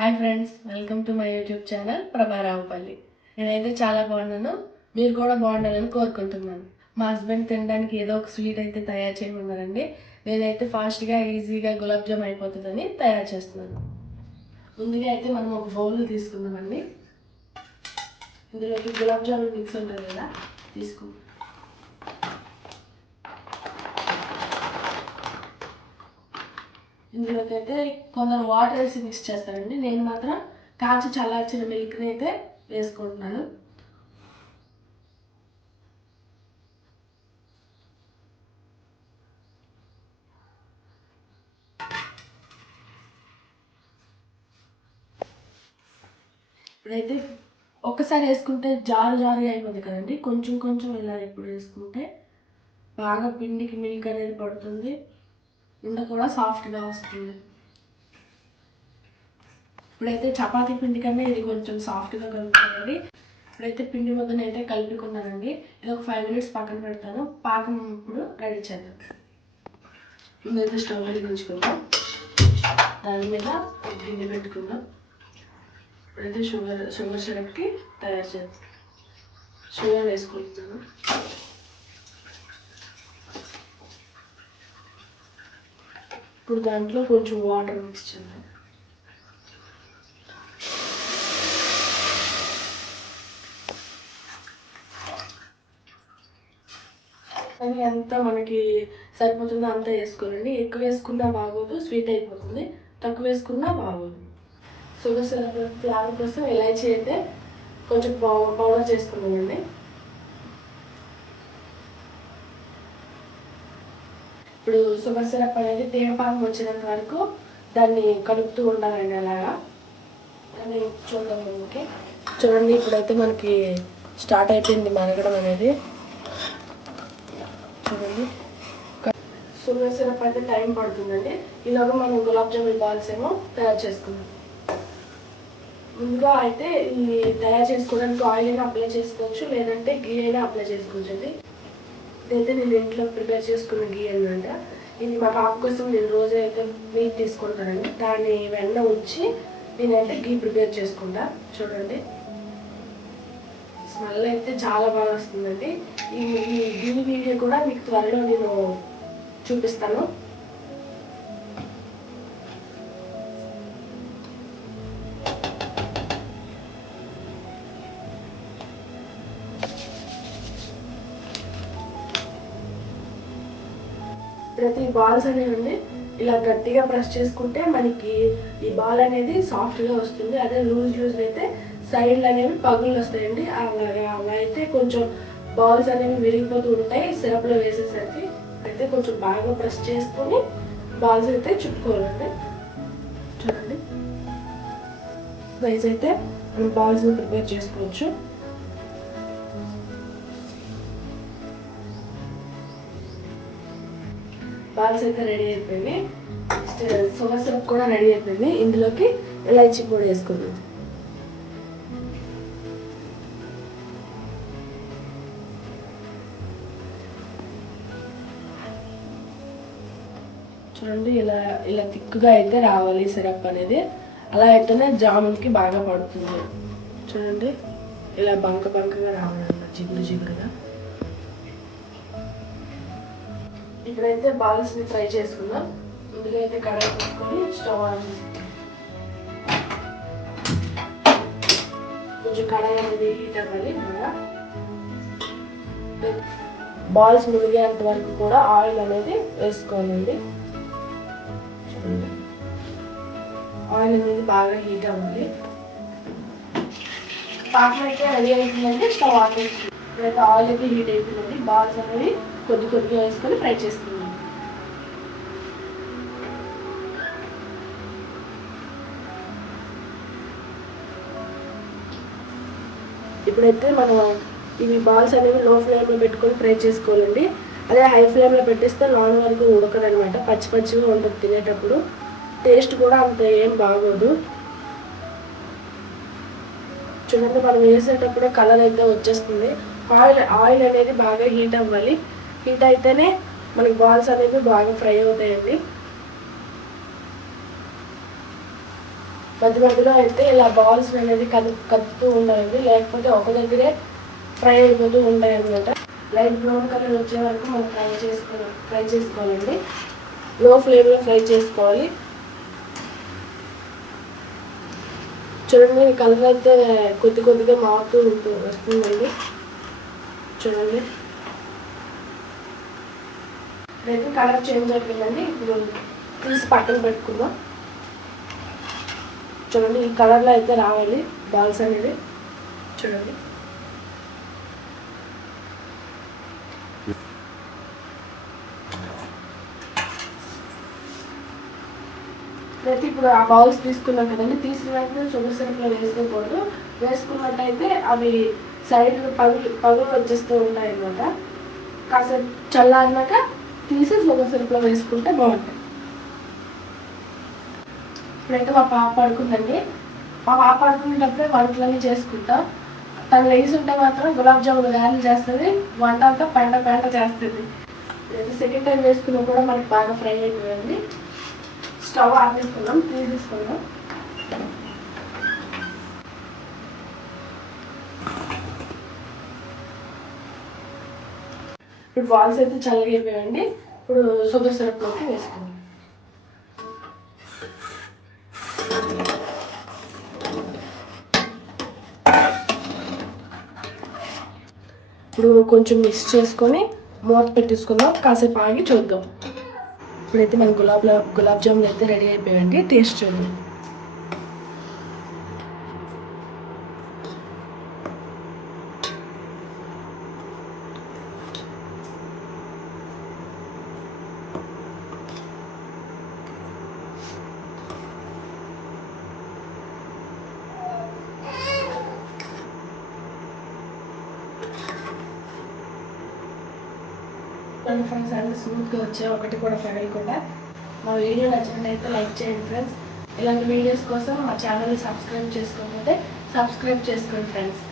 Hi friends welcome to my YouTube channel Prabharaopalli నేనైతే చాలా బాగున్నాను మీరు కూడా బాగుండాలని కోరుకుంటున్నాను. మా హస్బెండ్ తినడానికి ఏదో ఒక స్వీట్ అయితే తయారు చేయమన్నారండి. నేనైతే ఫాస్ట్గా ఈజీగా గులాబ్ జామ్ అయిపోతుందని తయారు చేస్తున్నాను. ముందుగా అయితే మనం ఒక బౌల్ తీసుకుందామండి. ఇందులోకి గులాబ్ జామున్ మిక్స్ ఉంటుంది కదా తీసుకుందాం ఇందులోకి అయితే కొందరు వాటర్ వేసి మిక్స్ చేస్తారండి. నేను మాత్రం కాచి చల్లార్చిన మిల్క్ని అయితే వేసుకుంటున్నాను. ఇప్పుడైతే ఒక్కసారి వేసుకుంటే జారు జారు అయిపోతుంది కదండి. కొంచెం కొంచెం ఇలా ఇప్పుడు వేసుకుంటే బాగా పిండికి మిల్క్ అనేది పడుతుంది. ఉండ కూడా సాఫ్ట్గా వస్తుంది. ఇప్పుడైతే చపాతీ పిండి కన్నా ఇది కొంచెం సాఫ్ట్గా కలుపుకోవాలి. ఇప్పుడైతే పిండి మొదలు అయితే కలుపుకున్నానండి. ఇది ఒక ఫైవ్ మినిట్స్ పక్కన పెడతాను. పాకం ఇప్పుడు రెడీ చేద్దాం. ముందైతే స్టవ్ వెలిగించుకుందాం. దాని మీద ఒక గిన్నె పెట్టుకుందాం. ఇప్పుడైతే షుగర్ షుగర్ సిరప్కి తయారు చేద్దాం. షుగర్ వేసుకుంటున్నాను. ఇప్పుడు దాంట్లో కొంచెం వాటర్ మిక్స్ చేయాలి అది ఎంత మనకి సరిపోతుందో అంత వేసుకోవాలండి ఎక్కువ వేసుకున్నా బాగోదు స్వీట్ అయిపోతుంది తక్కువ వేసుకున్నా బాగోదు షుగర్ సిరప్ ఫ్లేవర్ కోసం ఇలాచీ అయితే కొంచెం పౌ- పౌడర్ చేసుకున్నానండి ఇప్పుడు షుగర్ సిరప్ అనేది తేనెపాకం వచ్చినంత వరకు దాన్ని కలుపుతూ ఉండాలండి అలాగా. దాన్ని చూద్దాం ఓకే. చూడండి ఇప్పుడైతే మనకి స్టార్ట్ అయిపోయింది మరగడం అనేది. చూడండి. షుగర్ సిరప్ అయితే టైం పడుతుందండి. ఇలాగ మనం గులాబ్ జామున్ బాల్స్ ఏమో తయారు చేసుకుందాం. ముందుగా అయితే ఈ తయారు చేసుకోవడానికి ఆయిల్ అయినా అప్లై చేసుకోవచ్చు లేదంటే గీ అయినా అప్లై చేసుకోవచ్చు అండి. ఇదైతే నేను ఇంట్లో ప్రిపేర్ చేసుకున్న గీ అనమాట ఇది మా పాప కోసం నేను రోజు అయితే మీట్ తీసుకుంటానండి. దాన్ని వెన్న ఉంచి నేనైతే గీ ప్రిపేర్ చేసుకుంటా. చూడండి. స్మెల్ అయితే చాలా బాగా వస్తుందండి. ఈ ఈ గీ వీడియో కూడా మీకు త్వరలో నేను చూపిస్తాను. ప్రతి బాల్స్ అనేవి ఇలా గట్టిగా ప్రెస్ చేసుకుంటే మనకి ఈ బాల్ అనేది సాఫ్ట్గా వస్తుంది. అదే లూజ్ లూజ్ అయితే సైడ్లు అనేవి పగుళ్ళు వస్తాయండి. అలాగా అలా అయితే కొంచెం బాల్స్ అనేవి విరిగిపోతూ ఉంటాయి. సిరప్లో వేసేసరికి అయితే కొంచెం బాగా ప్రెస్ చేసుకొని బాల్స్ అయితే చుట్టుకోవాలండి. చూడండి. రైస్ అయితే మనం బాల్స్ ప్రిపేర్ చేసుకోవచ్చు. బాల్స్ అయితే రెడీ అయిపోయింది నెక్స్ట్ షుగర్ సిరప్ కూడా రెడీ అయిపోయింది. ఇందులోకి ఇలాచీ పొడి వేసుకుందాం. చూడండి ఇలా ఇలా తిక్కుగా అయితే రావాలి సిరప్ అనేది. అలా అయితేనే జామున్కి బాగా పడుతుంది. చూడండి ఇలా బంక బంకగా రావాలన్నమాట జిగురు జిగురుగా. ఇప్పుడైతే బాల్స్ని ఫ్రై చేసుకుందాం. ముందుగా అయితే కడాయి పెట్టుకొని స్టవ్ ఆన్ కొంచెం కడాయి అనేది హీట్ అవ్వాలి బాగా. బాల్స్ మునిగేంత వరకు కూడా ఆయిల్ అనేది వేసుకోవాలండి. ఆయిల్ అనేది బాగా హీట్ అవ్వాలి. పాపం అయితే రెడీ అవుతుందండి స్టవ్ ఆన్ చేసి ఇప్పుడైతే ఆయిల్ అయితే హీట్ అయిపోయిందండి. బాల్స్ అనేవి కొద్ది కొద్దిగా వేసుకొని ఫ్రై చేసుకుందాం. ఇప్పుడైతే మనం ఇవి బాల్స్ అనేవి లో ఫ్లేమ్లో పెట్టుకొని ఫ్రై చేసుకోవాలండి. అదే హై ఫ్లేమ్లో పెట్టేస్తే లాంగ్ వరకు ఉడకదనమాట. పచ్చి పచ్చిగా ఉంటుంది తినేటప్పుడు. టేస్ట్ కూడా అంత ఏం బాగోదు. చూడండి మనం వేసేటప్పుడే కలర్ అయితే వచ్చేస్తుంది. ఆయిల్ ఆయిల్ అనేది బాగా హీట్ అవ్వాలి. హీట్ అయితేనే మనకి బాల్స్ అనేవి బాగా ఫ్రై అవుతాయండి. మధ్య మధ్యలో అయితే ఇలా బాల్స్ అనేది కదు కదుపుతూ ఉండాలండి. లేకపోతే ఒక దగ్గరే ఫ్రై అయిపోతూ ఉంటాయి అనమాట లైట్ బ్రౌన్ కలర్ వచ్చే వరకు మనం ఫ్రై చేసుకో ఫ్రై చేసుకోవాలండి. లో ఫ్లేమ్లో ఫ్రై చేసుకోవాలి. చూడండి కలర్ అయితే కొద్ది కొద్దిగా మారుతూ ఉంటూ వస్తుందండి. చూడండి. రేపు కలర్ చేంజ్ అయిపోయిందండి. ఇప్పుడు తీసి పక్కన పెట్టుకుందాం. చూడండి ఈ కలర్లో అయితే రావాలి బాల్స్ అనేది చూడండి. అయితే ఇప్పుడు ఆ బౌల్స్ తీసుకున్నాం కదండి. తీసిన వెంటనే షుగర్ సిరప్లో వేసుకోకూడదు. వేసుకున్నట్టయితే అవి సైడ్ పగులు పగులు వచ్చేస్తూ ఉంటాయి అనమాట కాసేపు చల్లారినాక తీసి షుగర్ సిరప్లో వేసుకుంటే బాగుంటుంది ఇప్పుడైతే మా పాప పడుకుందండి. మా పాప పడుకునేటప్పుడే వంటలన్నీ చేసుకుంటా. తను లేచి ఉంటే మాత్రం గులాబ్ జామున్ గారెలు చేస్తుంది వంట అంతా పెంట పెంట చేస్తుంది. సెకండ్ టైం వేసుకున్నా కూడా మనకి బాగా ఫ్రై అయిపోయింది. స్టవ్ ఆన్ చేసుకున్నాం టీ ఇప్పుడు బాల్స్ అయితే చల్లగా ఇప్పుడు షుగర్ సిరప్లోకి వేసుకుందాం. ఇప్పుడు కొంచెం మిక్స్ చేసుకొని మూత పెట్టేసుకుందాం. కాసేపు ఆగి చూద్దాం. ఇప్పుడైతే మన గులాబ్ గులాబ్ జామున్ అయితే రెడీ అయిపోయాయండి. టేస్ట్ చూద్దాం రెండు ఫ్రెండ్స్ అన్ని స్మూత్గా వచ్చాయి ఒకటి కూడా పగలకుండా మా వీడియో నచ్చినట్లయితే లైక్ చేయండి ఫ్రెండ్స్ ఇలాంటి వీడియోస్ కోసం మా ఛానల్ని సబ్స్క్రైబ్ చేసుకోకపోతే సబ్స్క్రైబ్ చేసుకోండి ఫ్రెండ్స్